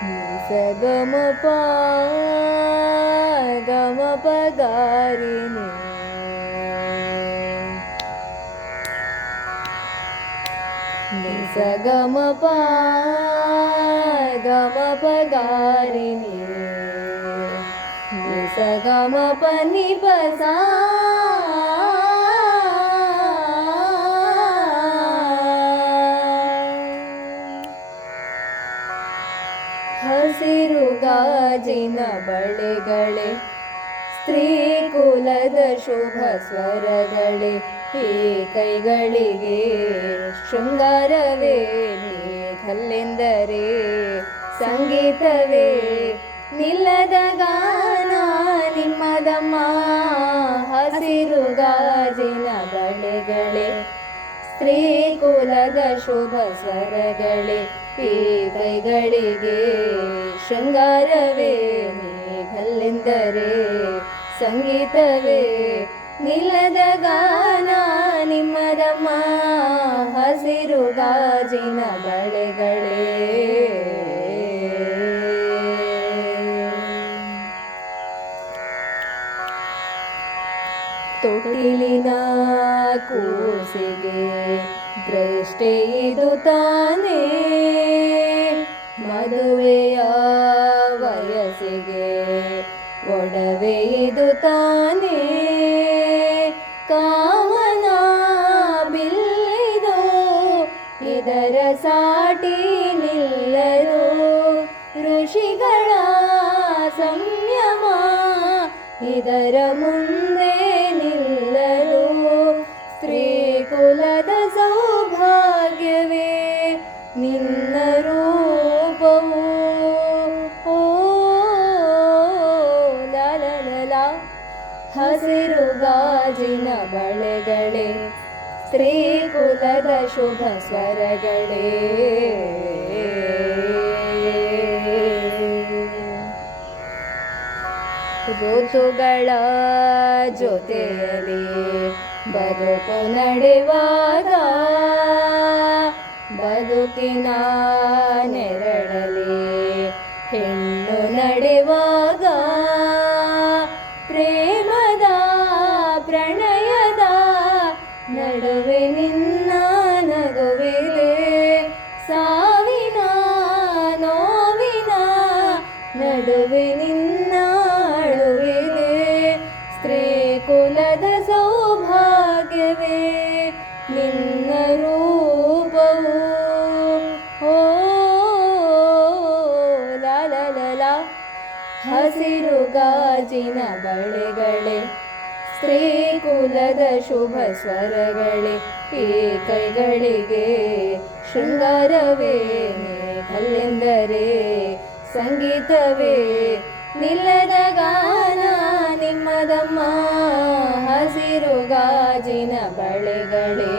ಗಮ ಪ ಗಮ ಪಗಾರಿನಿ ಗಮ ಪ ಗಮ ಪಗಾರಿನಿ ಗಮ ಪನಿ ಪಸಾ ಹಸಿರು ಗಾಜಿನ ಬಳೆಗಳೇ ಸ್ತ್ರೀ ಕುಲದ ಶುಭ ಸ್ವರಗಳೇ ಈ ಕೈಗಳಿಗೆ ಶೃಂಗಾರವೇ ನೀ ಕಲ್ಲೆಂದರೆ ಸಂಗೀತವೇ ನಿಲ್ಲದ ಗಾನ ನಿಮ್ಮದಮ್ಮ ಹಸಿರು ಗಾಜಿನ ಬಳೆಗಳೇ ಸ್ತ್ರೀ ಕುಲದ ಶುಭ ಸ್ವರಗಳೇ ಈ ಕೈಗಳಿಗೆ ಶೃಂಗಾರವೇ ಮೇಘಲ್ಲೆಂದರೆ ಸಂಗೀತವೇ ನಿಲ್ಲದ ಗಾನ ನಿಮ್ಮದಮ್ಮ ಹಸಿರು ಗಾಜಿನ ಬಳೆಗಳೇ ತೊಟ್ಟಿಲಿನ ಕೂಸಿಗೆ ದೃಷ್ಟಿ ಇದು ತಾನೇ ಮದುವೆಯ ವಯಸ್ಸಿಗೆ ಒಡವೆ ಇದು ತಾನೇ ಕಾಮನ ಬಿಲ್ಲಿದು ಇದರ ಸಾಟಿ ನಿಲ್ಲದು ಋಷಿಗಳ ಸಂಯಮ ಇದರ ಮುಂದೆ ನಿಲ್ಲಲು ಸ್ತ್ರೀ ಕುಲದ ಸೌಭಾಗ್ಯವೇ ನಿನ್ನ ರೂಪವು ಓ ಲಾಲ ಹಸಿರು ಗಾಜಿನ ಬಳೆಗಳೇ ಸ್ತ್ರೀ ಕುಲದ ಶುಭ ಸ್ವರಗಳೇ ಋತುಗಳ ಜೊತೆಯಲ್ಲಿ ಬದುಕು ನಡೆವಾಗ ಬದುಕಿನ ನೆರಳಲಿ ಹೆಣ್ಣು ನಡೆವಾಗ ಪ್ರೇಮದ ಪ್ರಣಯದ ನಡುವೆ ನಿನ್ನ ನಗುವಿದೆ ಸಾವಿನ ನೋವಿನ ನಡುವೆ ನಿನ್ನ ಅಳುವಿದೆ ಸ್ತ್ರೀ ಕುಲದ ಸೌಭಾಗ್ಯವೇ ನಿನ್ನ ರೂಪವು ಓ ಲಾಲ ಹಸಿರು ಗಾಜಿನ ಬಳೆಗಳೇ ಸ್ತ್ರೀ ಕುಲದ ಶುಭ ಸ್ವರಗಳೇ ಈ ಕೈಗಳಿಗೆ ಶೃಂಗಾರವೇ ಕಲ್ಲೆಂದರೆ ಸಂಗೀತವೇ ನಿಲ್ಲದ ಗಾನ ನಿಮ್ಮದಮ್ಮ ಹಸಿರು ಗಾಜಿನ ಬಳೆಗಳೇ